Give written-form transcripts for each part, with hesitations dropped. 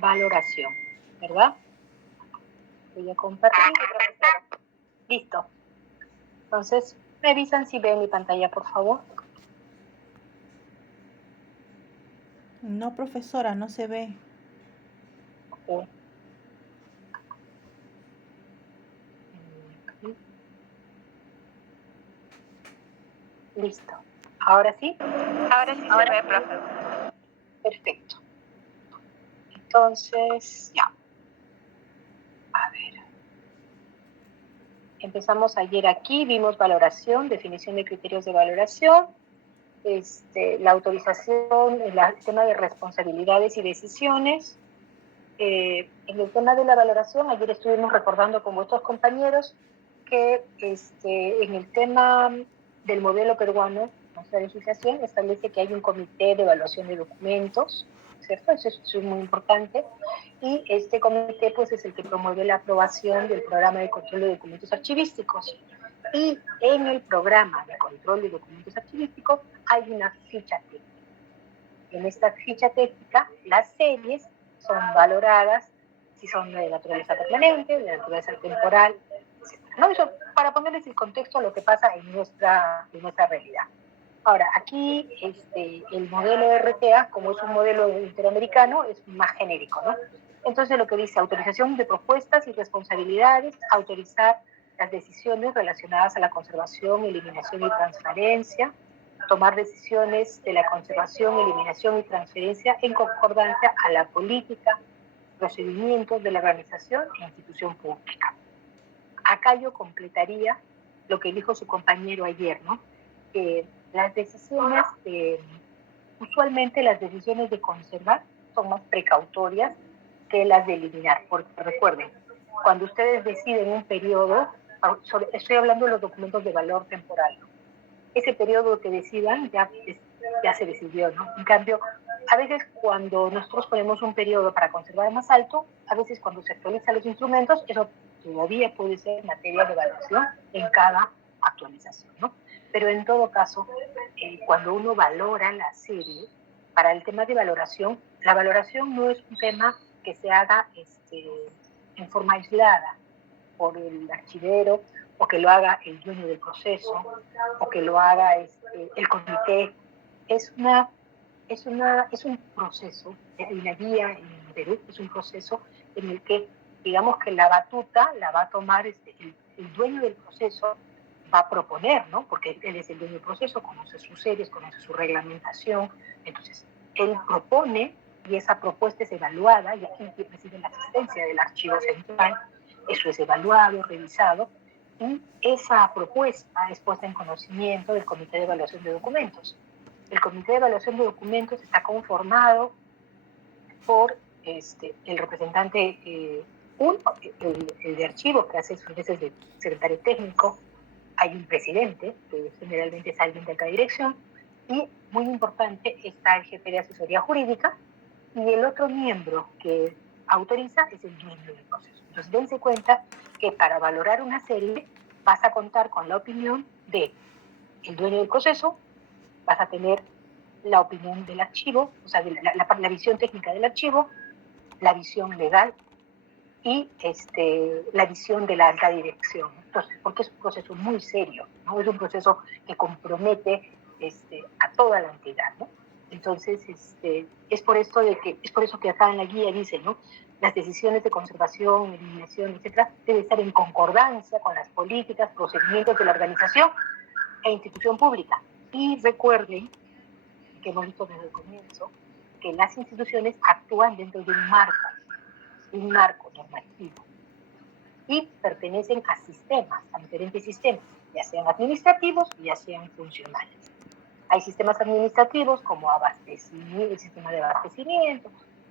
valoración, ¿verdad? Voy a compartir. Listo. Entonces, me avisan si ven mi pantalla, por favor. No, profesora, no se ve. Okay. Listo. ¿Ahora sí? Ahora sí se ve, profe. Perfecto. Entonces, ya. A ver. Empezamos ayer aquí, vimos valoración, definición de criterios de valoración, la autorización, el tema de responsabilidades y decisiones. En el tema de la valoración, ayer estuvimos recordando con vuestros compañeros que en el tema del modelo peruano, nuestra legislación establece que hay un comité de evaluación de documentos, ¿cierto? Eso es muy importante. Y este comité pues es el que promueve la aprobación del programa de control de documentos archivísticos. Y en el programa de control de documentos archivísticos hay una ficha técnica. En esta ficha técnica, las series son valoradas si son de naturaleza permanente, de naturaleza temporal, etc. ¿No? Eso para ponerles el contexto a lo que pasa en nuestra realidad. Ahora, aquí el modelo RTA, como es un modelo interamericano, es más genérico, ¿no? Entonces lo que dice, autorización de propuestas y responsabilidades, autorizar las decisiones relacionadas a la conservación, eliminación y transferencia, tomar decisiones de la conservación, eliminación y transferencia en concordancia a la política, procedimientos de la organización e institución pública. Acá yo completaría lo que dijo su compañero ayer, ¿no? Las decisiones, usualmente las decisiones de conservar son más precautorias que las de eliminar, porque recuerden, cuando ustedes deciden un periodo, estoy hablando de los documentos de valor temporal, ¿no? Ese periodo que decidan ya se decidió, ¿no? En cambio, a veces cuando nosotros ponemos un periodo para conservar más alto, a veces cuando se actualizan los instrumentos, eso todavía puede ser materia de evaluación en cada actualización, ¿no? Pero en todo caso, cuando uno valora la serie, para el tema de valoración, la valoración no es un tema que se haga en forma aislada por el archivero, o que lo haga el dueño del proceso, o que lo haga el comité. Es un proceso, y la guía en Perú es un proceso en el que, digamos que la batuta la va a tomar el dueño del proceso, va a proponer, ¿no? Porque él es el dueño del proceso, conoce sus series, conoce su reglamentación, entonces él propone y esa propuesta es evaluada y aquí recibe la asistencia del archivo central, eso es evaluado, revisado, y esa propuesta es puesta en conocimiento del Comité de Evaluación de Documentos. El Comité de Evaluación de Documentos está conformado por el representante, el de archivo, que hace sus veces de secretario técnico, hay un presidente, que generalmente es alguien de alta dirección, y muy importante está el jefe de asesoría jurídica, y el otro miembro que autoriza es el dueño del proceso. Entonces, dense cuenta que para valorar una serie vas a contar con la opinión del dueño del proceso, vas a tener la opinión del archivo, o sea, la visión técnica del archivo, la visión legal y la visión de la alta dirección. Entonces, porque es un proceso muy serio, ¿no? Es un proceso que compromete a toda la entidad, ¿no? Entonces, es por eso que acá en la guía dice, ¿no? Las decisiones de conservación, eliminación, etcétera, deben estar en concordancia con las políticas, procedimientos de la organización e institución pública. Y recuerden, que hemos visto desde el comienzo, que las instituciones actúan dentro de un marco normativo, y pertenecen a sistemas, a diferentes sistemas, ya sean administrativos, ya sean funcionales. Hay sistemas administrativos como el sistema de abastecimiento,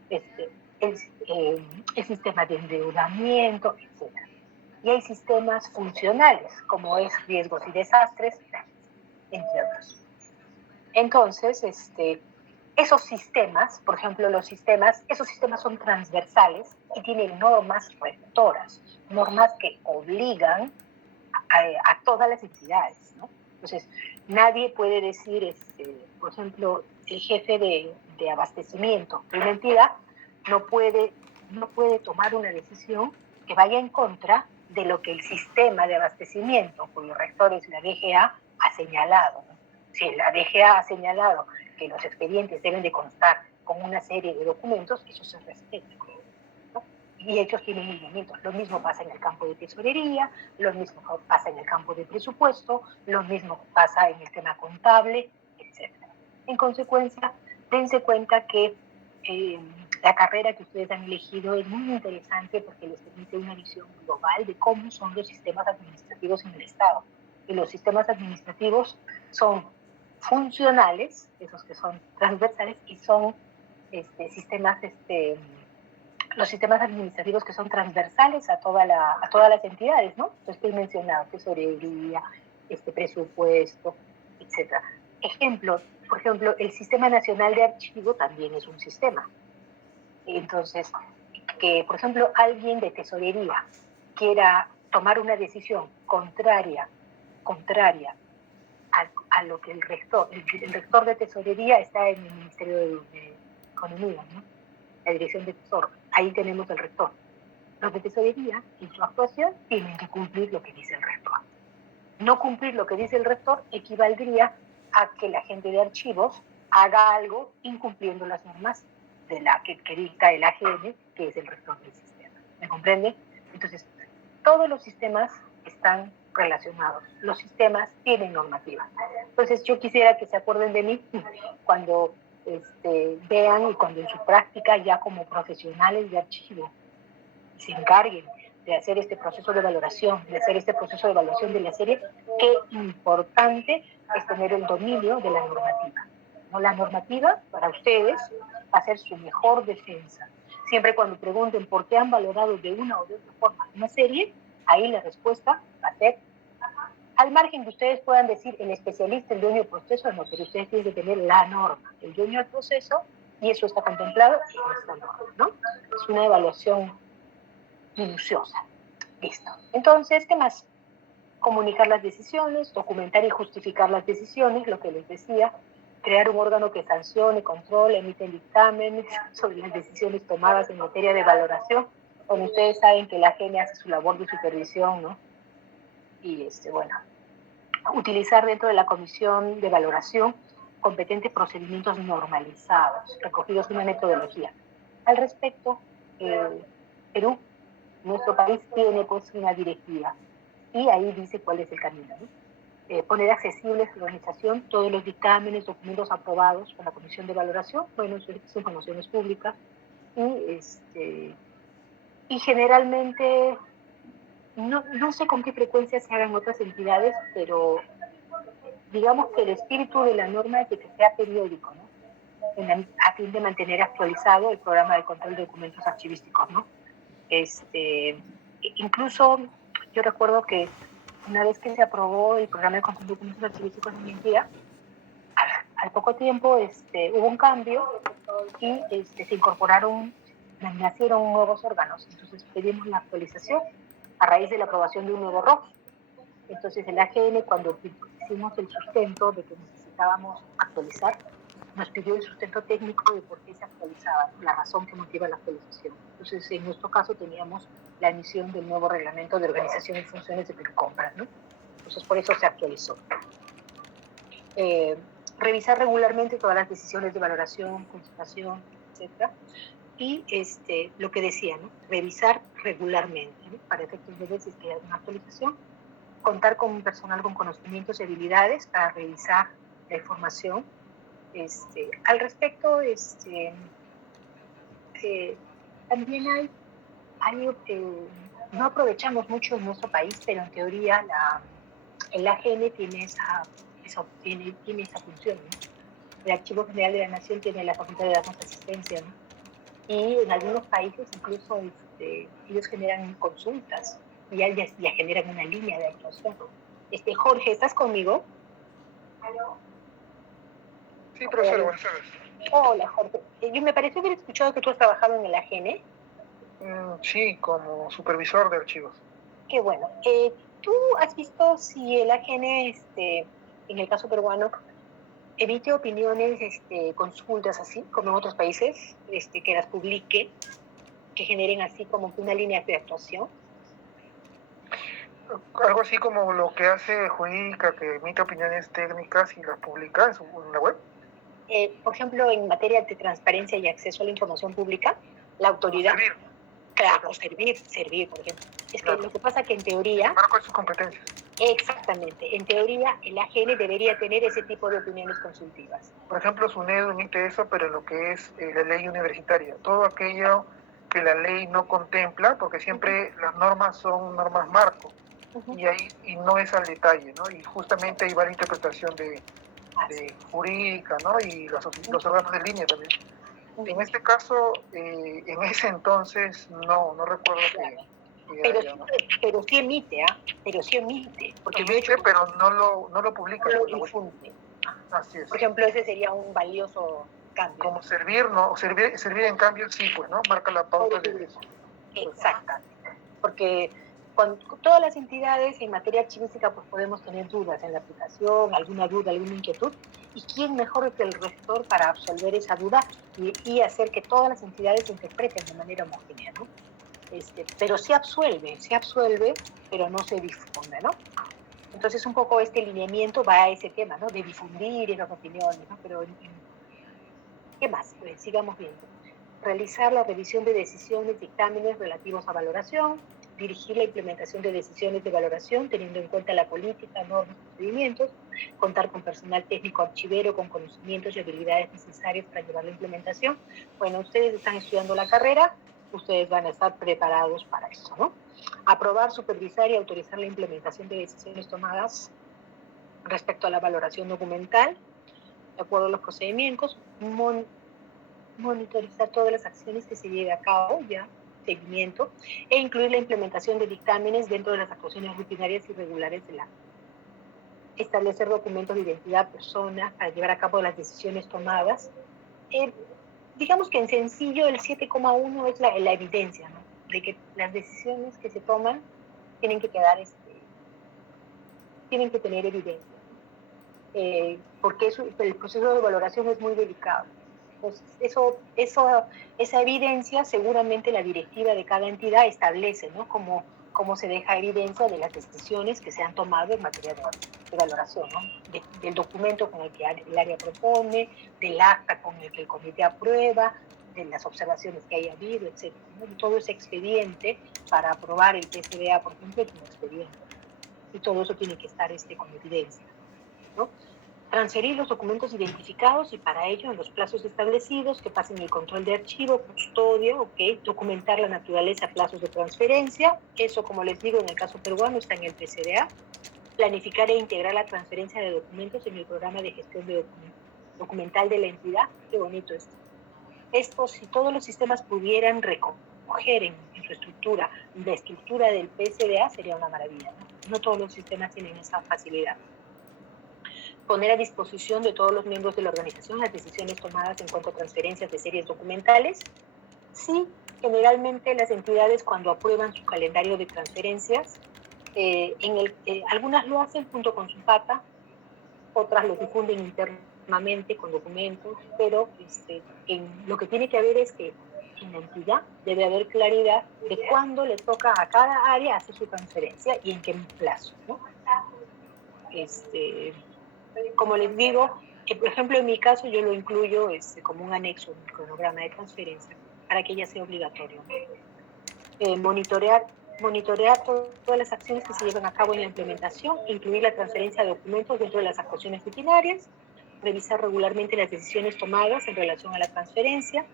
el sistema de endeudamiento, etc. Y hay sistemas funcionales, como es riesgos y desastres, entre otros. Entonces, esos sistemas, por ejemplo, esos sistemas son transversales y tienen normas rectoras, normas que obligan a todas las entidades, ¿no? Entonces, nadie puede decir, por ejemplo, el jefe de abastecimiento de una entidad no puede tomar una decisión que vaya en contra de lo que el sistema de abastecimiento, cuyos rectores la DGA, ha señalado, ¿no? Si la DGA ha señalado que los expedientes deben de constar con una serie de documentos, eso se respeta, ¿no? Y ellos tienen lineamientos. Lo mismo pasa en el campo de tesorería, lo mismo pasa en el campo de presupuesto, lo mismo pasa en el tema contable, etc. En consecuencia, dense cuenta que la carrera que ustedes han elegido es muy interesante porque les permite una visión global de cómo son los sistemas administrativos en el Estado. Y los sistemas administrativos son funcionales, esos que son transversales, y son los sistemas administrativos que son transversales a todas las entidades, ¿no? Lo estoy mencionando, tesorería, presupuesto, etc. Por ejemplo, el Sistema Nacional de Archivo también es un sistema. Entonces, que, por ejemplo, alguien de tesorería quiera tomar una decisión contraria a lo que el rector de tesorería está en el Ministerio de Economía, ¿no? La dirección de tesoro, ahí tenemos el rector. Los de tesorería, en su actuación, tienen que cumplir lo que dice el rector. No cumplir lo que dice el rector equivaldría a que la gente de archivos haga algo incumpliendo las normas de la que dicta el AGN, que es el rector del sistema. ¿Me comprende? Entonces, todos los sistemas están relacionados. Los sistemas tienen normativa. Entonces, yo quisiera que se acuerden de mí cuando vean y cuando en su práctica ya como profesionales de archivo se encarguen de hacer este proceso de valoración, de hacer este proceso de evaluación de la serie, qué importante es tener el dominio de la normativa. ¿No? La normativa, para ustedes, va a ser su mejor defensa. Siempre cuando pregunten por qué han valorado de una o de otra forma una serie, ahí la respuesta va a ser, al margen que ustedes puedan decir el especialista, el dueño del proceso, no, pero ustedes tienen que tener la norma, el dueño del proceso, y eso está contemplado en esta norma, ¿no? Es una evaluación minuciosa. Listo. Entonces, ¿qué más? Comunicar las decisiones, documentar y justificar las decisiones, lo que les decía, crear un órgano que sancione, controle, emite dictámenes sobre las decisiones tomadas en materia de valoración. Bueno, ustedes saben que la AGN hace su labor de supervisión, ¿no? Y, utilizar dentro de la comisión de valoración competentes procedimientos normalizados, recogidos en una metodología. Al respecto, Perú, nuestro país, tiene pues una directiva y ahí dice cuál es el camino, ¿no? Poner accesible a su organización todos los dictámenes, documentos aprobados por la comisión de valoración, bueno, esa información es pública, y generalmente, no sé con qué frecuencia se hagan otras entidades, pero digamos que el espíritu de la norma es de que sea periódico, ¿no? A fin de mantener actualizado el programa de control de documentos archivísticos, ¿no? Incluso yo recuerdo que una vez que se aprobó el programa de control de documentos archivísticos en mi entidad, al poco tiempo hubo un cambio y se incorporaron, nacieron nuevos órganos. Entonces pedimos la actualización a raíz de la aprobación de un nuevo ROC. Entonces el AGN, cuando hicimos el sustento de que necesitábamos actualizar, nos pidió el sustento técnico de por qué se actualizaba, la razón que motiva la actualización. Entonces, en nuestro caso teníamos la emisión del nuevo reglamento de organización y funciones de Percompras, ¿no? Entonces, por eso se actualizó. Revisar regularmente todas las decisiones de valoración, consultación, etc. Y lo que decía, ¿no? Revisar regularmente, ¿no? Para efectos de ver si hay alguna actualización. Contar con un personal con conocimientos y habilidades para revisar la información. Al respecto, también hay algo que no aprovechamos mucho en nuestro país, pero en teoría el AGN tiene esa función, ¿no? El Archivo General de la Nación tiene la facultad de darnos asistencia, ¿no? Y en algunos países incluso ellos generan consultas y ya generan una línea de actuación. Jorge, ¿estás conmigo? ¿Aló? Sí, profesor, buenas tardes. Hola, Jorge. Yo me pareció haber escuchado que tú has trabajado en el AGN. Sí, como supervisor de archivos. Qué bueno. ¿Tú has visto si el AGN, en el caso peruano, Evite opiniones, consultas así, como en otros países, que las publique, que generen así como que una línea de actuación. Algo así como lo que hace Jurídica, que emite opiniones técnicas y las publica en la web. Por ejemplo, en materia de transparencia y acceso a la información pública, la autoridad... Servir. Claro, servir, por ejemplo. Es Claro. que lo que pasa que en teoría... Marco de sus competencias. Exactamente. En teoría, el AGN debería tener ese tipo de opiniones consultivas. Por ejemplo, SUNEDU emite eso, pero en lo que es la ley universitaria. Todo aquello que la ley no contempla, porque siempre las normas son normas marco, y no es al detalle, ¿no? Y justamente ahí va la interpretación de Jurídica, ¿no? Y los órganos de línea también. En este caso, en ese entonces, no recuerdo Pero sí emite, Pero sí emite. Porque emite, pero no lo publica. No lo difunde. Así es. Por ejemplo, ese sería un valioso cambio. Como servir, ¿no? Servir en cambio sí, pues, ¿no? Marca la pauta de eso. Exactamente. Porque con todas las entidades en materia archivística pues podemos tener dudas en la aplicación, alguna duda, alguna inquietud, y quién mejor que el rector para absolver esa duda y hacer que todas las entidades se interpreten de manera homogénea, ¿no? Pero se absuelve, pero no se difunde, ¿no? Entonces un poco este lineamiento va a ese tema, ¿no? De difundir esas opiniones, ¿no? Pero ¿qué más? Pues sigamos viendo. Realizar la revisión de decisiones, dictámenes relativos a valoración, dirigir la implementación de decisiones de valoración teniendo en cuenta la política, normas, procedimientos, contar con personal técnico archivero con conocimientos y habilidades necesarias para llevar la implementación. Bueno, ustedes están estudiando la carrera, ustedes van a estar preparados para eso, ¿no? Aprobar, supervisar y autorizar la implementación de decisiones tomadas respecto a la valoración documental, de acuerdo a los procedimientos, monitorizar todas las acciones que se lleve a cabo, seguimiento, e incluir la implementación de dictámenes dentro de las actuaciones rutinarias y regulares del acto. Establecer documentos de identidad persona para llevar a cabo las decisiones tomadas. Digamos que en sencillo el 7,1 es la evidencia, ¿no? De que las decisiones que se toman tienen que quedar, tienen que tener evidencia. Porque el proceso de valoración es muy delicado. Entonces, esa evidencia seguramente la directiva de cada entidad establece, ¿no? Cómo se deja evidencia de las decisiones que se han tomado en materia de valoración, ¿no? Del documento con el que el área propone, del acta con el que el comité aprueba, de las observaciones que haya habido, etc. ¿no? Y todo ese expediente para aprobar el PCDA, por ejemplo, es un expediente. Y todo eso tiene que estar con evidencia, ¿no? Transferir los documentos identificados y para ello en los plazos establecidos que pasen el control de archivo, custodia, documentar la naturaleza, plazos de transferencia, eso como les digo en el caso peruano está en el PCDA, planificar e integrar la transferencia de documentos en el programa de gestión de documental de la entidad, qué bonito esto. Esto, si todos los sistemas pudieran recoger en su estructura la estructura del PCDA sería una maravilla, ¿no? No todos los sistemas tienen esa facilidad. Poner a disposición de todos los miembros de la organización las decisiones tomadas en cuanto a transferencias de series documentales. Sí, generalmente las entidades cuando aprueban su calendario de transferencias, algunas lo hacen junto con su PATA, otras lo difunden internamente con documentos, pero lo que tiene que haber es que en la entidad debe haber claridad de cuándo le toca a cada área hacer su transferencia y en qué plazo, ¿no? Como les digo, por ejemplo, en mi caso yo lo incluyo como un anexo en el cronograma de transferencia para que ya sea obligatorio. Monitorear todas las acciones que se llevan a cabo en la implementación, incluir la transferencia de documentos dentro de las actuaciones rutinarias, revisar regularmente las decisiones tomadas en relación a la transferencia,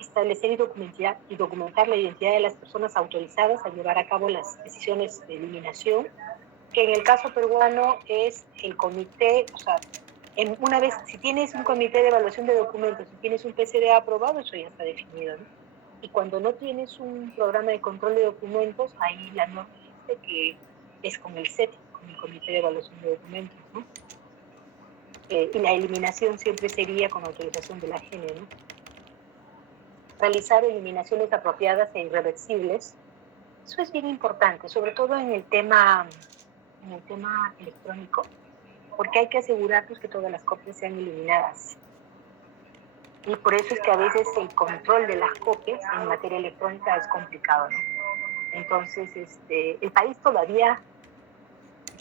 establecer y documentar la identidad de las personas autorizadas a llevar a cabo las decisiones de eliminación, que en el caso peruano es el comité, o sea, una vez, si tienes un comité de evaluación de documentos, si tienes un PCDA aprobado, eso ya está definido, ¿no? Y cuando no tienes un programa de control de documentos, ahí la norma dice que es con el CET, con el comité de evaluación de documentos, ¿no? Y la eliminación siempre sería con autorización de la AGN, ¿no? Realizar eliminaciones apropiadas e irreversibles, eso es bien importante, sobre todo en el tema electrónico porque hay que asegurarnos que todas las copias sean eliminadas. Y por eso es que a veces el control de las copias en materia electrónica es complicado, ¿no? Entonces, el país todavía,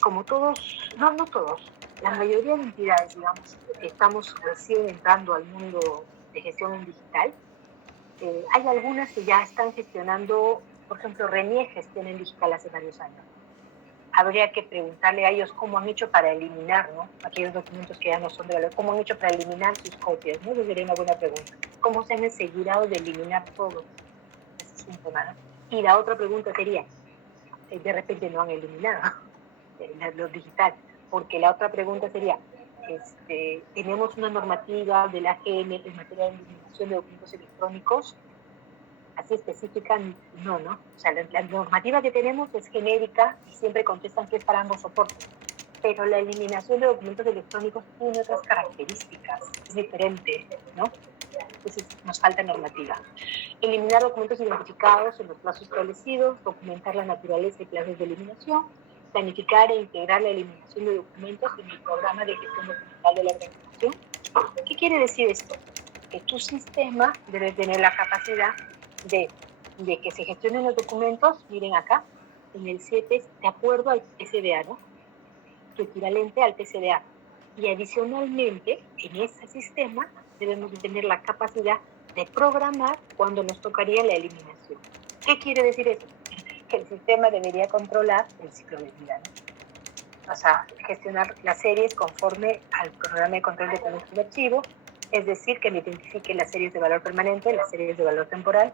como todos, no todos, la mayoría de entidades, digamos, estamos recién entrando al mundo de gestión digital. Hay algunas que ya están gestionando, por ejemplo, RENIE gestiona en digital hace varios años. Habría que preguntarle a ellos cómo han hecho para eliminar, ¿no?, aquellos documentos que ya no son de valor, cómo han hecho para eliminar sus copias, ¿no? Esa sería una buena pregunta. ¿Cómo se han asegurado de eliminar todo? Ese es un tema, ¿no? Y la otra pregunta sería, de repente no han eliminado lo digital, porque la otra pregunta sería, tenemos una normativa de la AGN en materia de eliminación de documentos electrónicos así específica, no. O sea, la normativa que tenemos es genérica y siempre contestan que es para ambos soportes, pero la eliminación de documentos electrónicos tiene otras características, es diferente, ¿no? Entonces nos falta normativa. Eliminar documentos identificados en los plazos establecidos, documentar la naturaleza y plazos de eliminación, planificar e integrar la eliminación de documentos en el programa de gestión documental de la organización. ¿Qué quiere decir esto? Que tu sistema debe tener la capacidad de que se gestionen los documentos, miren acá, en el 7, de acuerdo al TCDA, ¿no? Tu equivalente al TCDA. Y adicionalmente, en ese sistema debemos de tener la capacidad de programar cuando nos tocaría la eliminación. ¿Qué quiere decir eso? Que el sistema debería controlar el ciclo de vida, ¿no? O sea, gestionar las series conforme al programa de control de documentos de archivo, es decir, que me identifique las series de valor permanente, las series de valor temporal,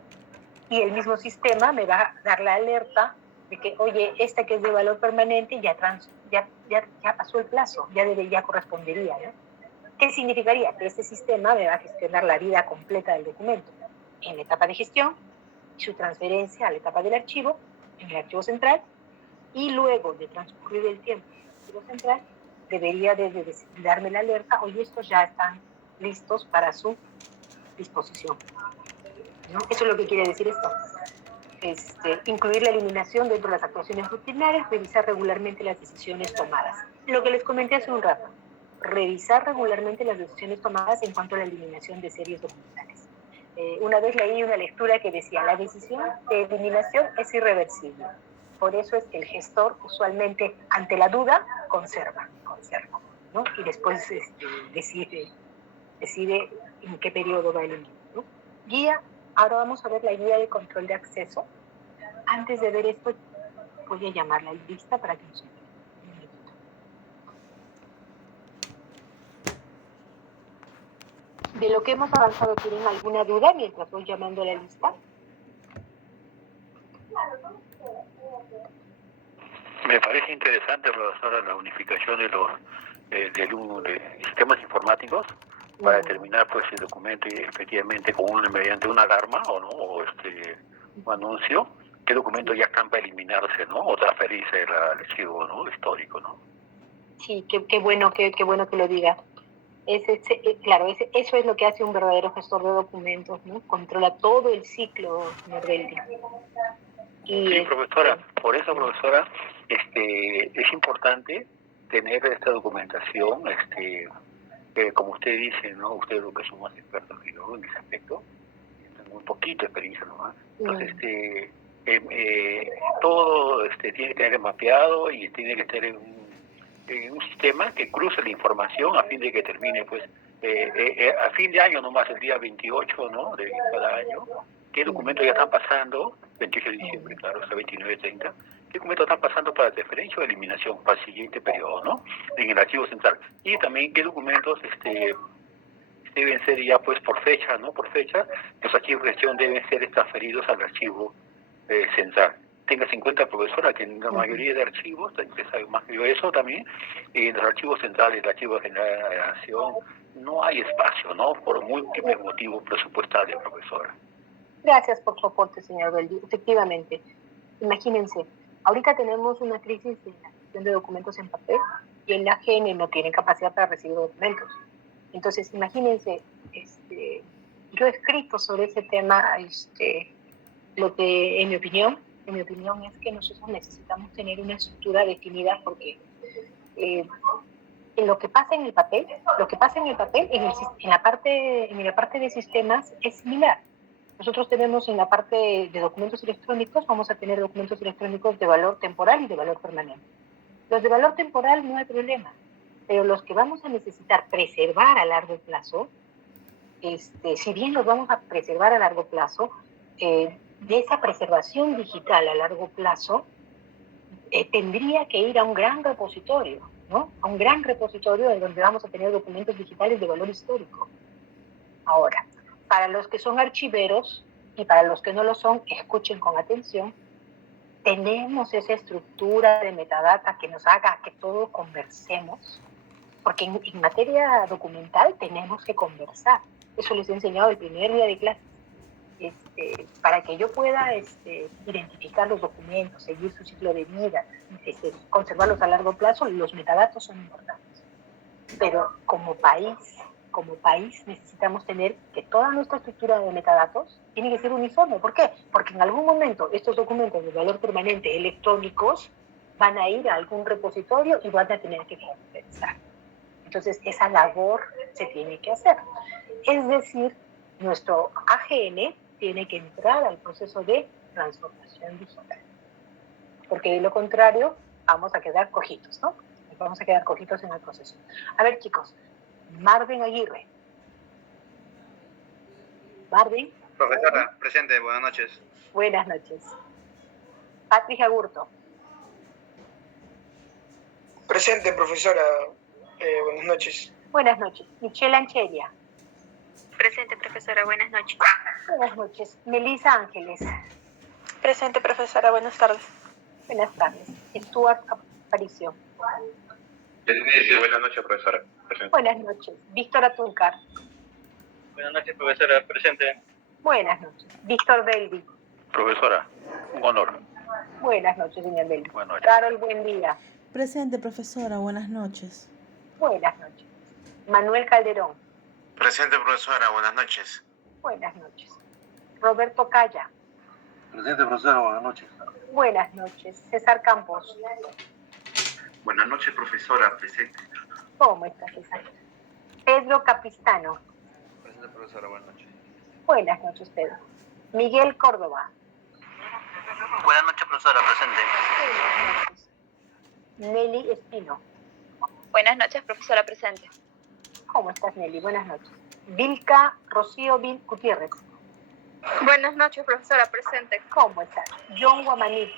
y el mismo sistema me va a dar la alerta de que, oye, esta que es de valor permanente ya pasó el plazo, ya correspondería, ¿no? ¿Qué significaría? Que este sistema me va a gestionar la vida completa del documento en la etapa de gestión y su transferencia a la etapa del archivo, en el archivo central, y luego de transcurrir el tiempo en el archivo central, debería de darme la alerta, oye, estos ya están listos para su disposición, ¿no? Eso es lo que quiere decir esto. Incluir la eliminación dentro de las actuaciones rutinarias, revisar regularmente las decisiones tomadas. Lo que les comenté hace un rato, revisar regularmente las decisiones tomadas en cuanto a la eliminación de series documentales. Una vez leí una lectura que decía, la decisión de eliminación es irreversible. Por eso es que el gestor usualmente, ante la duda, conserva, ¿no? Y después decide en qué periodo va a eliminar, ¿no? Guía. Ahora vamos a ver la guía de control de acceso. Antes de ver esto, voy a llamar la lista para que nos entiendan. De lo que hemos avanzado, ¿tienen alguna duda mientras voy llamando la lista? Me parece interesante, profesora, la unificación de los de sistemas informáticos para determinar pues el documento y efectivamente mediante una alarma o no un anuncio qué documento ya están para eliminarse, ¿no? O transferirse al archivo, ¿no?, histórico, ¿no? Sí, qué bueno que lo diga. Claro, eso es lo que hace un verdadero gestor de documentos, ¿no? Controla todo el ciclo, señor Beldi. Sí, profesora, por eso, profesora, es importante tener esta documentación, como usted dice, ¿no? Usted lo que son más expertos que yo en ese aspecto, tengo un poquito de experiencia nomás. Entonces, todo tiene que tener mapeado y tiene que estar en un sistema que cruce la información a fin de que termine, pues, a fin de año nomás, el día 28, ¿no?, de cada año, qué documentos ya están pasando, 28 de diciembre, claro, hasta 29, 30, qué documentos están pasando para transferencia o eliminación para el siguiente periodo, ¿no?, en el archivo central. Y también qué documentos deben ser ya, pues, por fecha, ¿no?, por fecha, los archivos de gestión deben ser transferidos al archivo central. Téngase en cuenta, profesora, que en la mayoría de archivos, usted sabe más que yo eso también, en los archivos centrales, el archivo general de la nación, no hay espacio, ¿no?, por múltiples motivos presupuestarios, profesora. Gracias por su aporte, señor Beldi. Efectivamente, imagínense, ahorita tenemos una crisis en la gestión de documentos en papel y el AGN no tiene capacidad para recibir documentos. Entonces, imagínense, yo he escrito sobre ese tema, lo que en mi opinión es que nosotros necesitamos tener una estructura definida porque en lo que pasa en el papel, en la parte de sistemas es similar. Nosotros tenemos en la parte de documentos electrónicos, vamos a tener documentos electrónicos de valor temporal y de valor permanente. Los de valor temporal no hay problema, pero los que vamos a necesitar preservar a largo plazo, si bien los vamos a preservar a largo plazo, de esa preservación digital a largo plazo, tendría que ir a un gran repositorio, ¿no? A un gran repositorio en donde vamos a tener documentos digitales de valor histórico. Ahora, para los que son archiveros y para los que no lo son, escuchen con atención, tenemos esa estructura de metadata que nos haga que todos conversemos, porque en materia documental tenemos que conversar. Eso les he enseñado el primer día de clases. Para que yo pueda identificar los documentos, seguir su ciclo de vida, conservarlos a largo plazo, los metadatos son importantes. Pero como país necesitamos tener que toda nuestra estructura de metadatos tiene que ser uniforme. ¿Por qué? Porque en algún momento estos documentos de valor permanente electrónicos van a ir a algún repositorio y van a tener que compensar. Entonces esa labor se tiene que hacer. Es decir, nuestro AGN tiene que entrar al proceso de transformación digital. Porque de lo contrario, vamos a quedar cojitos, ¿no? Vamos a quedar cojitos en el proceso. A ver, chicos, Marvin Aguirre. Marvin. Profesora, presente, buenas noches. Buenas noches. Patrick Agurto. Presente, profesora. Buenas noches. Buenas noches. Michelle Ancheria. Presente, profesora. Buenas noches. Buenas noches. Melissa Ángeles. Presente, profesora. Buenas tardes. Buenas tardes. Stuart Aparicio. Buenas noches, profesora. Presente. Buenas noches. Víctor Atúncar. Buenas noches, profesora. Presente. Buenas noches. Víctor Beldi. Profesora, un honor. Buenas noches, señor Beldi. Buenas noches. Carol, buen día. Presente, profesora. Buenas noches. Buenas noches. Manuel Calderón. Presente, profesora. Buenas noches. Buenas noches. Roberto Calla. Presente, profesora. Buenas noches. Buenas noches. César Campos. Buenas noches, profesora. Presente. ¿Cómo está, César? Pedro Capistano. Presente, profesora. Buenas noches. Buenas noches, Pedro. Miguel Córdoba. Buenas noches, profesora. Presente. Buenas noches. Nelly Espino. Buenas noches, profesora. Presente. ¿Cómo estás, Nelly? Buenas noches. Vilca Rocío Vil Gutiérrez. Buenas noches, profesora. Presente. ¿Cómo estás? John Guamaní.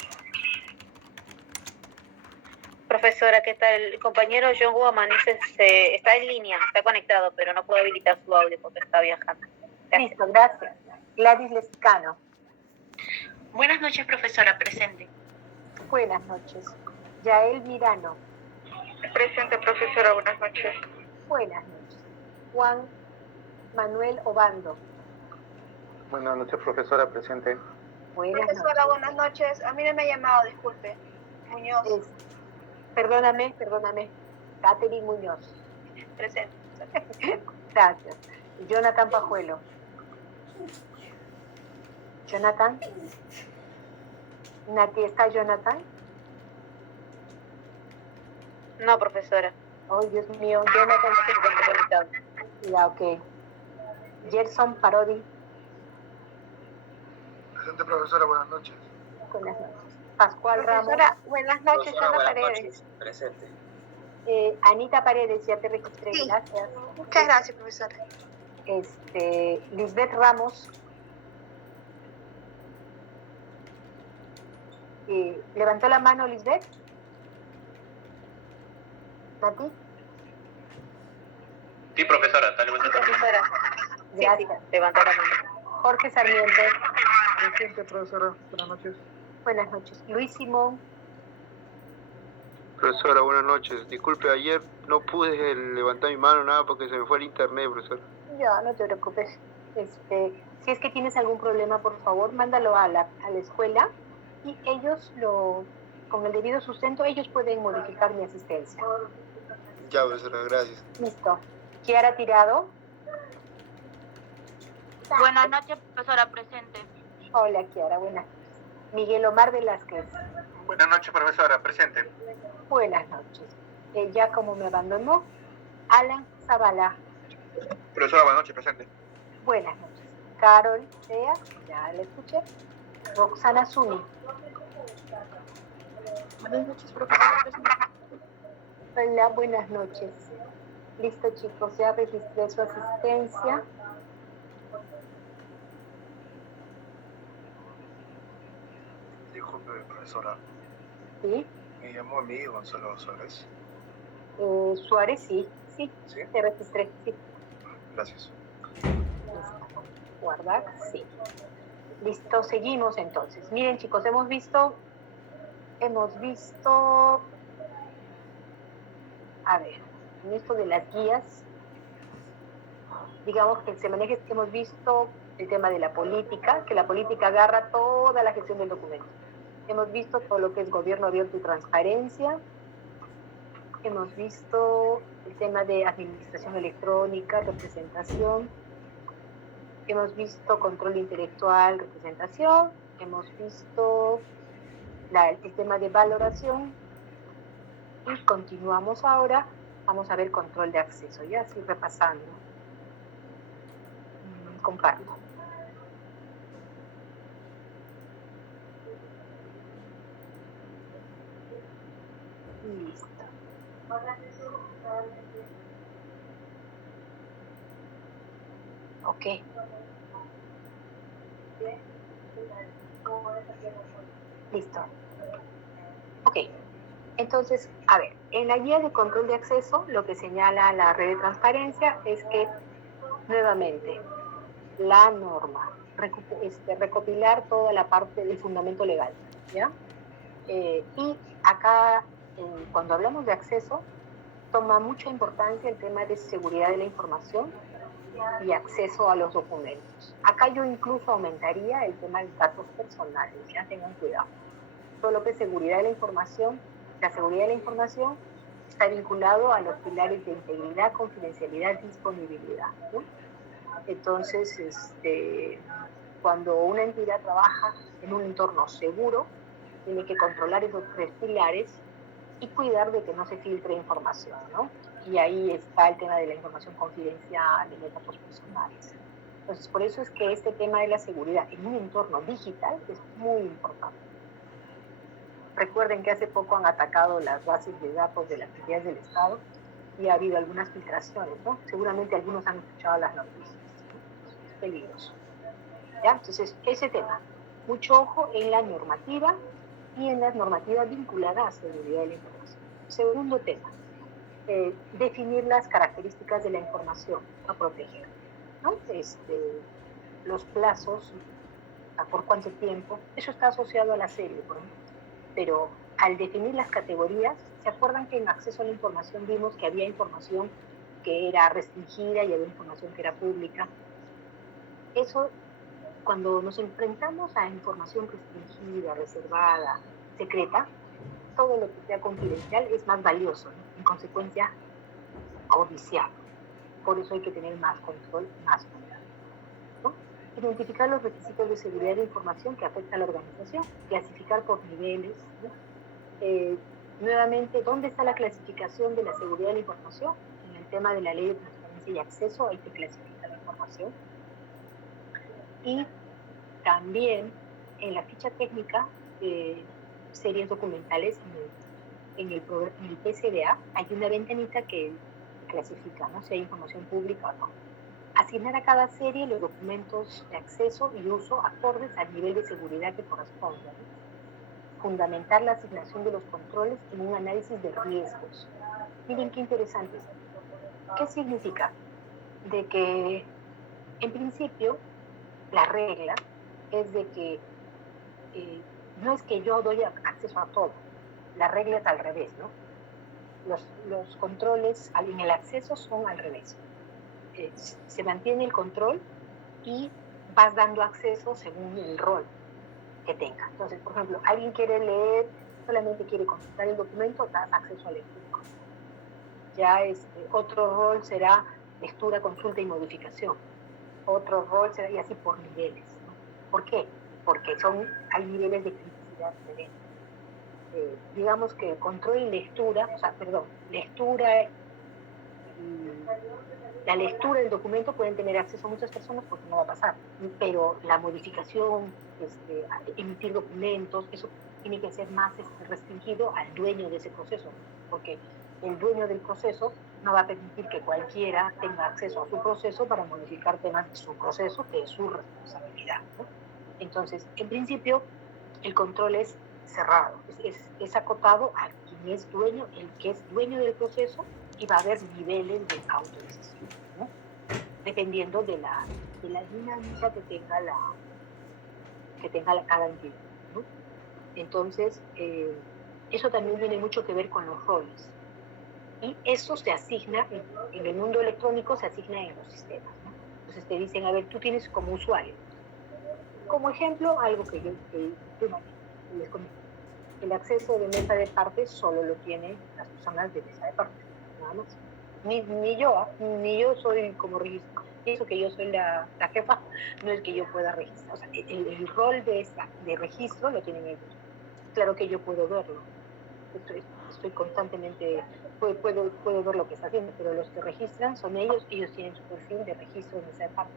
Profesora, ¿qué tal? El compañero John Guamaní está en línea, está conectado, pero no puedo habilitar su audio porque está viajando. Gracias. Listo, gracias. Gladys Lescano. Buenas noches, profesora. Presente. Buenas noches. Yael Mirano. Presente, profesora. Buenas noches. Buenas noches. Juan Manuel Obando. Buenas noches, profesora. Presente. Buenas Profesora, noches. buenas noches. A mí no me ha llamado, disculpe. Muñoz. Perdóname. Catherine Muñoz. Presente. Gracias. Jonathan Pajuelo. Jonathan. Nati, ¿está Jonathan? No, profesora. Oh, Dios mío, Jonathan no se encuentra conectado. Ya, ok. Gerson Parodi. Presente, profesora. Buenas noches. Buenas noches. Pascual Ramos. Profesora, buenas noches. Ana Paredes. Presente. Anita Paredes, ya te registré. Sí. Gracias. Muchas gracias, profesora. Lisbeth Ramos. ¿Levantó la mano Lisbeth? ¿Nati? Sí, profesora. Está levantando la mano. Profesora, Gracias. levanta la mano. Jorge Sarmiento. Presente, profesora. Buenas noches. Buenas noches. Luis Simón. Profesora, buenas noches. Disculpe, ayer no pude levantar mi mano, nada, porque se me fue el internet, profesor. Ya, no te preocupes. Si es que tienes algún problema, por favor, mándalo a la escuela y ellos con el debido sustento, ellos pueden modificar mi asistencia. Ya, profesora, gracias. Listo. Kiara Tirado. Buenas noches, profesora. Presente. Hola, Kiara, buenas noches. Miguel Omar Velázquez. Buenas noches, profesora. Presente. Buenas noches. Ya como me abandonó, Alan Zavala. Profesora, buenas noches, presente. Buenas noches. Carol Sea, ya la escuché. Roxana Zuni. Buenas noches, profesora. Hola, buenas noches. Listo, chicos, ya registré su asistencia. Disculpe, profesora. ¿Sí? Me llamó mi hijo Gonzalo Suárez. Suárez, sí. Sí, ¿Sí? te registré, sí. Gracias. Listo. Guardar, sí. Listo, seguimos entonces. Miren, chicos, hemos visto, a ver, en esto de las guías, digamos que hemos visto el tema de la política, que la política agarra toda la gestión del documento. Hemos visto todo lo que es gobierno abierto y transparencia. Hemos visto el tema de administración electrónica, representación. Hemos visto control intelectual, representación. Hemos visto el tema de valoración. Y continuamos ahora. Vamos a ver control de acceso. Ya así repasando. Comparto. Listo. Ok. Listo. Ok. Entonces, a ver, en la guía de control de acceso, lo que señala la red de transparencia es que, nuevamente, la norma, recopilar toda la parte del fundamento legal, ¿ya? Y acá, cuando hablamos de acceso, toma mucha importancia el tema de seguridad de la información y acceso a los documentos. Acá yo incluso aumentaría el tema de datos personales, ya tengan cuidado. Todo lo que es seguridad de la información está vinculado a los pilares de integridad, confidencialidad, disponibilidad, ¿no? Entonces, cuando una entidad trabaja en un entorno seguro, tiene que controlar esos tres pilares y cuidar de que no se filtre información, ¿no? Y ahí está el tema de la información confidencial, de los datos personales. Entonces, por eso es que este tema de la seguridad en un entorno digital es muy importante. Recuerden que hace poco han atacado las bases de datos de las entidades del Estado y ha habido algunas filtraciones, ¿no? Seguramente algunos han escuchado las noticias. Es peligroso. ¿Ya? Entonces, ese tema. Mucho ojo en la normativa y en las normativas vinculadas a seguridad de la información. Segundo tema, definir las características de la información a proteger, ¿no? Los plazos, por cuánto tiempo, eso está asociado a la serie, por ejemplo. Pero al definir las categorías, ¿se acuerdan que en acceso a la información vimos que había información que era restringida y había información que era pública? Eso, cuando nos enfrentamos a información restringida, reservada, secreta, todo lo que sea confidencial es más valioso, ¿no? En consecuencia, codiciado. Por eso hay que tener más control, más cuidado, ¿no? Identificar los requisitos de seguridad de información que afectan a la organización, clasificar por niveles, ¿no? Nuevamente, ¿dónde está la clasificación de la seguridad de la información? En el tema de la ley de transparencia y acceso hay que clasificar la información. Y también en la ficha técnica de series documentales en el PCDA hay una ventanita que clasifica, ¿no? Si hay información pública o no. Asignar a cada serie los documentos de acceso y uso acordes al nivel de seguridad que corresponda, ¿no? Fundamentar la asignación de los controles en un análisis de riesgos. Miren qué interesante. ¿Qué significa? De que, en principio, la regla es de que no es que yo doy acceso a todo. La regla es al revés, ¿no? Los controles en el acceso son al revés. Se mantiene el control y vas dando acceso según el rol que tenga. Entonces, por ejemplo, alguien quiere leer, solamente quiere consultar el documento, das acceso a lectura. Ya otro rol será lectura, consulta y modificación. Otro rol será, y así por niveles, ¿no? ¿Por qué? Porque hay niveles de criticidad diferentes. digamos que el control y lectura, lectura y la lectura del documento pueden tener acceso a muchas personas porque no va a pasar, pero la modificación, emitir documentos, eso tiene que ser más restringido al dueño de ese proceso, porque el dueño del proceso no va a permitir que cualquiera tenga acceso a su proceso para modificar temas de su proceso, que es su responsabilidad, ¿no? Entonces, en principio, el control es cerrado, es acotado a quien es dueño, el que es dueño del proceso, y va a haber niveles de autorización, ¿no? Dependiendo de la dinámica que tenga cada entidad, ¿no? Entonces, eso también tiene mucho que ver con los roles. Y eso se asigna, en el mundo electrónico se asigna en los sistemas, ¿no? Entonces te dicen, a ver, tú tienes como usuario. Como ejemplo, algo que yo les comento. El acceso de mesa de partes solo lo tienen las personas de mesa de partes, nada más. Ni yo soy como registro. Eso que yo soy la jefa, no es que yo pueda registrar. O sea, el rol de registro lo tienen ellos. Claro que yo puedo verlo. Estoy constantemente, puedo ver lo que está haciendo, pero los que registran son ellos tienen su perfil de registro de mesa de partes.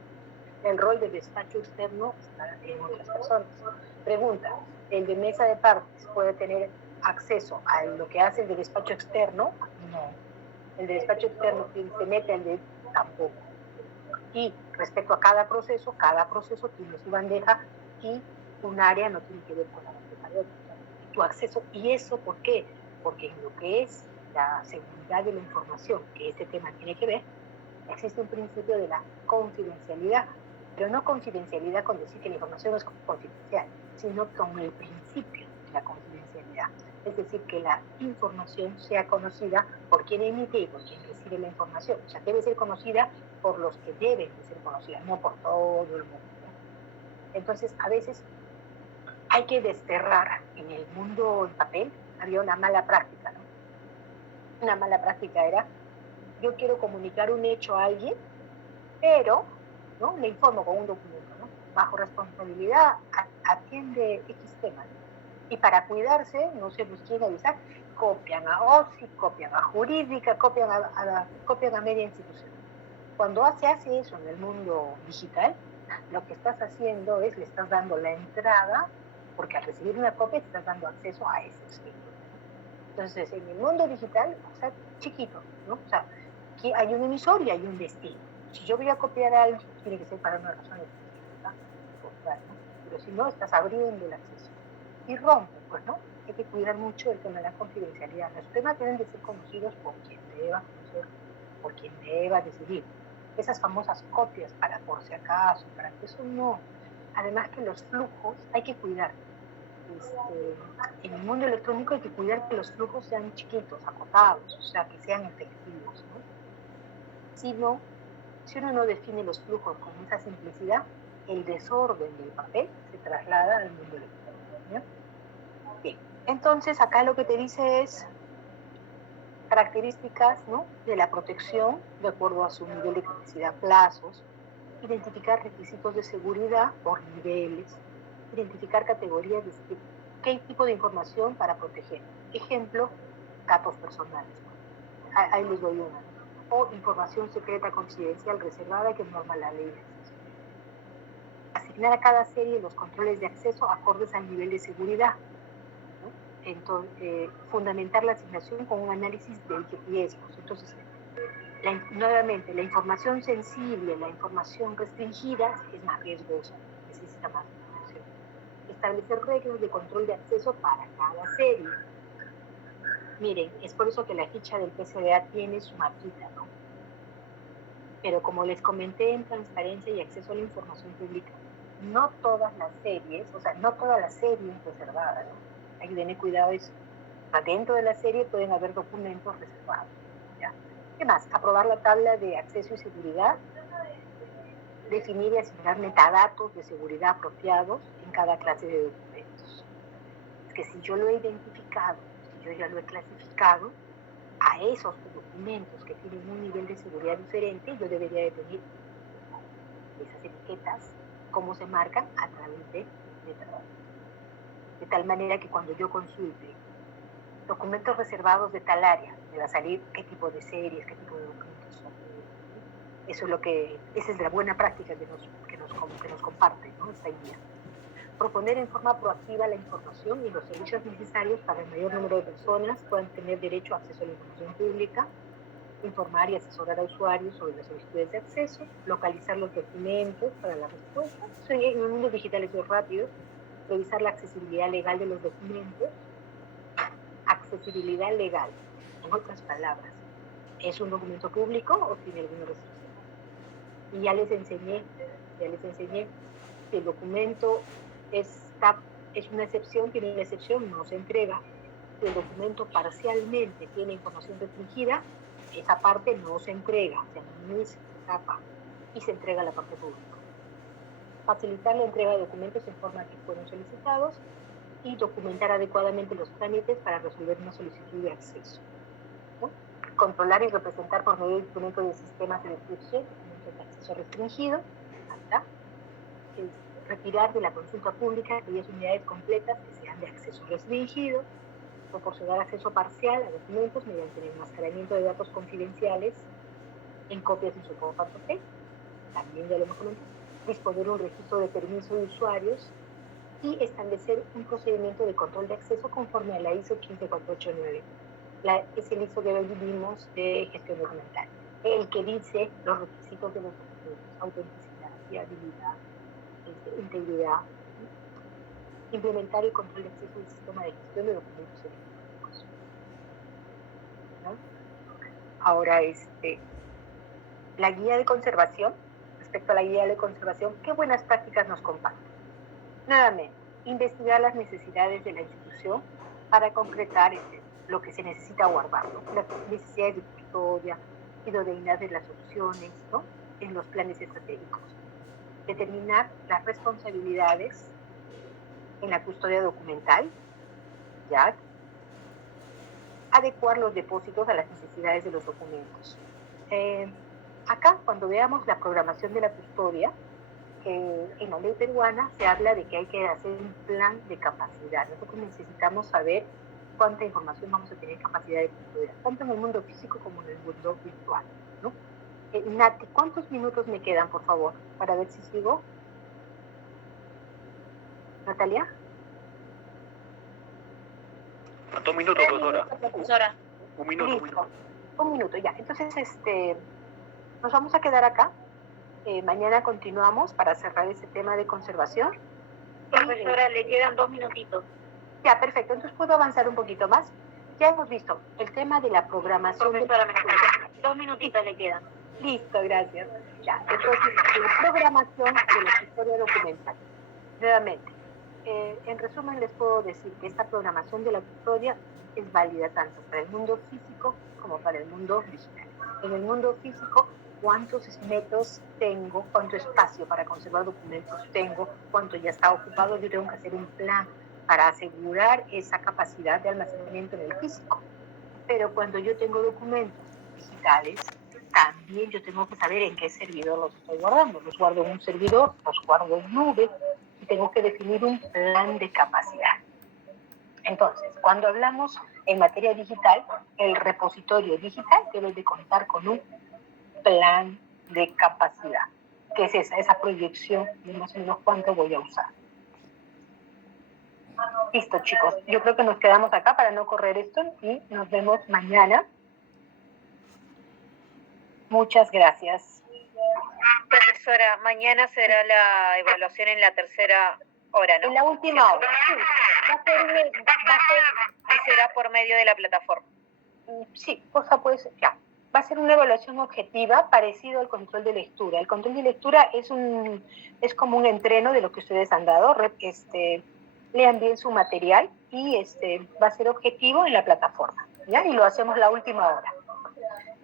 El rol de despacho externo está en otras personas. Pregunta, ¿el de mesa de partes puede tener acceso a lo que hace el de despacho externo? No. El de despacho externo se mete al de tampoco. Y respecto a cada proceso tiene su bandeja y un área no tiene que ver con la bandeja de otro. Tu acceso, ¿y eso por qué? Porque en lo que es la seguridad de la información, que este tema tiene que ver, existe un principio de la confidencialidad, pero no confidencialidad con decir que la información es confidencial, sino con el principio de la confidencialidad. Es decir, que la información sea conocida por quien emite y por quien recibe la información. O sea, debe ser conocida por los que deben de ser conocidas, no por todo el mundo. Entonces, a veces hay que desterrar. En el mundo en papel había una mala práctica, ¿no? Una mala práctica era, yo quiero comunicar un hecho a alguien, pero ¿no? Le informo con un documento, ¿no? Bajo responsabilidad, atiende X tema. Y para cuidarse, no sé pues quién avisar, copian a OSI, copian a Jurídica, copian a media institución. Cuando se hace eso en el mundo digital, lo que estás haciendo es, le estás dando la entrada, porque al recibir una copia te estás dando acceso a ese escrito. Entonces, en el mundo digital, o sea, chiquito, ¿no? O sea, aquí hay un emisor y hay un destino. Si yo voy a copiar a alguien, tiene que ser para una razón específica, ¿no? Pero si no, estás abriendo el acceso. Y rompe, pues, ¿no? Hay que cuidar mucho el tema de la confidencialidad. Los temas deben de ser conocidos por quien deba conocer, por quien deba decidir. Esas famosas copias para por si acaso, para que eso no. Además que los flujos hay que cuidar. En el mundo electrónico hay que cuidar que los flujos sean chiquitos, acotados, o sea, que sean efectivos, ¿no? Si uno no define los flujos con esa simplicidad, el desorden del papel se traslada al mundo electrónico, ¿no? Bien, entonces acá lo que te dice es características, ¿no?, de la protección de acuerdo a su nivel de criticidad, plazos, identificar requisitos de seguridad por niveles, identificar categorías de qué tipo de información para proteger. Ejemplo, datos personales. Ahí les doy una. O información secreta confidencial reservada que norma la ley de acceso. Asignar a cada serie los controles de acceso acordes al nivel de seguridad, ¿no? Entonces, fundamentar la asignación con un análisis de riesgos. Entonces, nuevamente, la información sensible, la información restringida es más riesgosa, necesita más información. Establecer reglas de control de acceso para cada serie. Miren, es por eso que la ficha del PCDA tiene su marquita, ¿no? Pero como les comenté en transparencia y acceso a la información pública, no todas las series, o sea, no toda la serie es reservada, ¿no? Hay que tener cuidado eso. Dentro de la serie pueden haber documentos reservados, ¿ya? ¿Qué más? Aprobar la tabla de acceso y seguridad, definir y asignar metadatos de seguridad apropiados en cada clase de documentos. Es que si yo lo he identificado, si yo ya lo he clasificado, a esos documentos que tienen un nivel de seguridad diferente, yo debería definir esas etiquetas, cómo se marcan a través de metadatos. De tal manera que cuando yo consulte documentos reservados de tal área, me va a salir qué tipo de series, qué tipo de documentos son. Eso es esa es la buena práctica que nos comparte, ¿no? Esta guía. Proponer en forma proactiva la información y los servicios necesarios para el mayor número de personas puedan tener derecho a acceso a la información pública, informar y asesorar a usuarios sobre las solicitudes de acceso, localizar los documentos para la respuesta. En el mundo digital es muy rápido. Revisar la accesibilidad legal de los documentos. Accesibilidad legal, en otras palabras, ¿es un documento público o tiene alguna restricción? Y ya les enseñé que el documento es una excepción, tiene una excepción, no se entrega. Si el documento parcialmente tiene información restringida, esa parte no se entrega, se escapa y se entrega a la parte pública. Facilitar la entrega de documentos en forma que fueron solicitados y documentar adecuadamente los trámites para resolver una solicitud de acceso. ¿No? Controlar y representar por medio de instrumentos de sistemas de descripción documentos de acceso restringido. Retirar de la consulta pública aquellas unidades completas que sean de acceso restringido. Proporcionar acceso parcial a documentos mediante el enmascaramiento de datos confidenciales en copias y soporte papel. También ya lo hemos comentado. Disponer un registro de permiso de usuarios y establecer un procedimiento de control de acceso conforme a la ISO 15489. Es el ISO que vimos de gestión documental. El que dice los requisitos de los documentos: autenticidad, fiabilidad, integridad. Implementar el control de acceso del sistema de gestión de documentos electrónicos. ¿No? Ahora, la guía de conservación, respecto a la guía de conservación, ¿qué buenas prácticas nos comparten? Nuevamente, investigar las necesidades de la institución para concretar lo que se necesita guardar, ¿no? Las necesidades de custodia, idoneidad de las opciones, ¿no? En los planes estratégicos. Determinar las responsabilidades en la custodia documental, ¿ya? Adecuar los depósitos a las necesidades de los documentos. Acá, cuando veamos la programación de la custodia, en la ley peruana se habla de que hay que hacer un plan de capacidad. Nosotros necesitamos saber cuánta información vamos a tener capacidad de custodiar, tanto en el mundo físico como en el mundo virtual, ¿no? Nati, ¿cuántos minutos me quedan, por favor, para ver si sigo? ¿Natalia? ¿Cuántos minutos, profesora? Un minuto. Un minuto, ya. Entonces, nos vamos a quedar acá. Mañana continuamos para cerrar ese tema de conservación. Profesora, le quedan 2 minutitos. Ya, perfecto. Entonces puedo avanzar un poquito más. Ya hemos visto el tema de la programación. Profesora, me escucha. 2 minutitos le quedan. Listo, gracias. Ya, entonces, la programación de la custodia documental. Nuevamente, en resumen les puedo decir que esta programación de la custodia es válida tanto para el mundo físico como para el mundo digital. En el mundo físico, cuántos metros tengo, cuánto espacio para conservar documentos tengo, cuánto ya está ocupado. Yo tengo que hacer un plan para asegurar esa capacidad de almacenamiento en el físico. Pero cuando yo tengo documentos digitales, también yo tengo que saber en qué servidor los estoy guardando. Los guardo en un servidor, los guardo en nube y tengo que definir un plan de capacidad. Entonces, cuando hablamos en materia digital, el repositorio digital debe de contar con un plan de capacidad, que es esa proyección de más o menos cuánto voy a usar. Listo, chicos. Yo creo que nos quedamos acá para no correr esto y nos vemos mañana. Muchas gracias. Profesora, mañana será la evaluación en la tercera hora, ¿no? En la última hora. Sí. Y será por medio de la plataforma. Sí, cosa pues ya. Va a ser una evaluación objetiva parecido al control de lectura. El control de lectura es como un entreno de lo que ustedes han dado. Lean bien su material y va a ser objetivo en la plataforma, ¿ya? Y lo hacemos la última hora.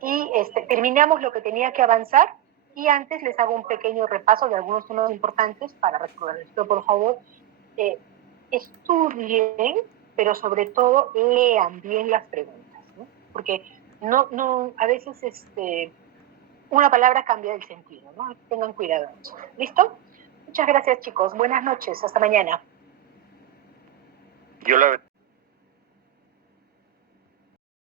Y terminamos lo que tenía que avanzar y antes les hago un pequeño repaso de algunos temas importantes para recordarles. Pero por favor, estudien, pero sobre todo lean bien las preguntas, ¿no? Porque a veces una palabra cambia el sentido, ¿no? Tengan cuidado. ¿Listo? Muchas gracias, chicos. Buenas noches. Hasta mañana. Yo la